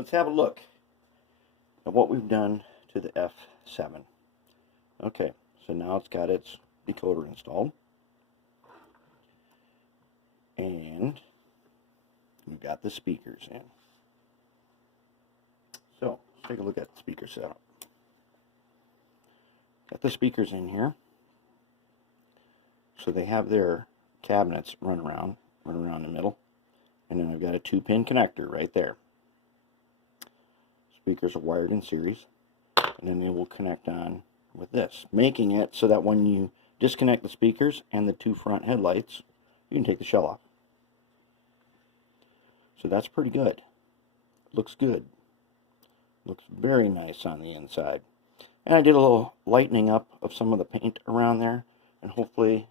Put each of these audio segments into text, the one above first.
let's have a look at what we've done to the F7. Okay, so now it's got its decoder installed. And we've got the speakers in. So, let's take a look at the speaker setup. Got the speakers in here. So they have their cabinets run around the middle. And then I've got a 2-pin connector right there. Speakers are wired in series. And then they will connect on with this, making it so that when you disconnect the speakers and the 2 front headlights, you can take the shell off. So that's pretty good. Looks good. Looks very nice on the inside. And I did a little lightening up of some of the paint around there, and hopefully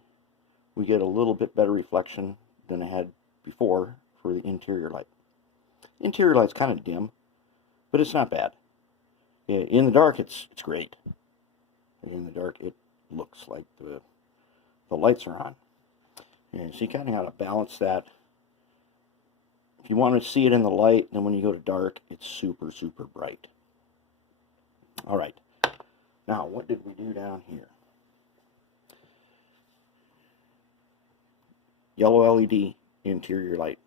we get a little bit better reflection than I had before for the interior light. The interior light's kind of dim, but it's not bad. In the dark, it's great. In the dark, it looks like the lights are on. And so you kind of got to balance that. If you want to see it in the light, then when you go to dark, it's super, super bright. All right. Now, what did we do down here? Yellow LED interior light.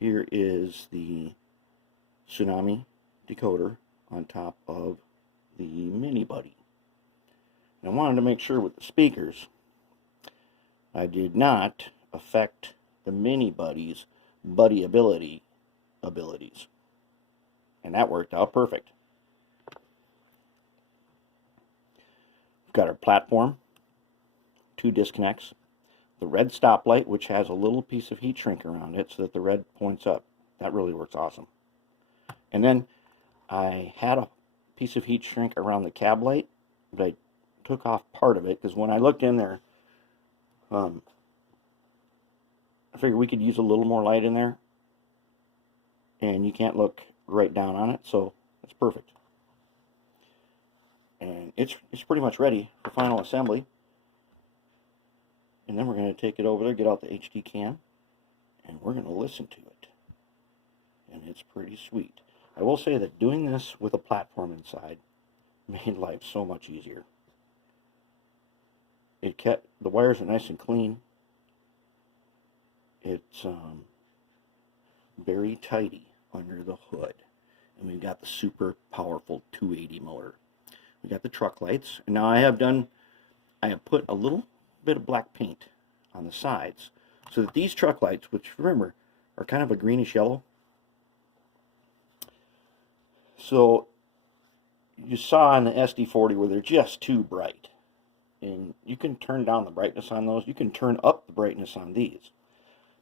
Here is the Tsunami decoder on top of the Mini Buddy. And I wanted to make sure with the speakers, I did not affect the Mini Buddy's buddy abilities. And that worked out perfect. We've got our platform, 2 disconnects, the red stoplight, which has a little piece of heat shrink around it so that the red points up. That really works awesome. And then I had a piece of heat shrink around the cab light, but I took off part of it because when I looked in there, I figured we could use a little more light in there, and you can't look right down on it, so it's perfect. And it's pretty much ready for final assembly. And then we're going to take it over there, get out the HD cam, and we're going to listen to it. And it's pretty sweet. I will say that doing this with a platform inside made life so much easier. It kept the wires are nice and clean. It's very tidy under the hood, and we've got the super powerful 280 motor. We got the truck lights, and now I have put a little bit of black paint on the sides so that these truck lights, which remember are kind of a greenish yellow, so you saw on the SD40 where they're just too bright, and you can turn down the brightness on those. You can turn up the brightness on these,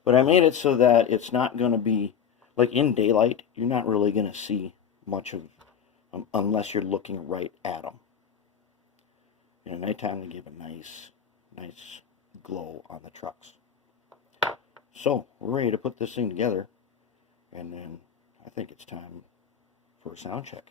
but I made it so that it's not going to be like in daylight. You're not really going to see much of them unless you're looking right at them. And at nighttime, they give a nice glow on the trucks. So we're ready to put this thing together, and then I think it's time for a sound check.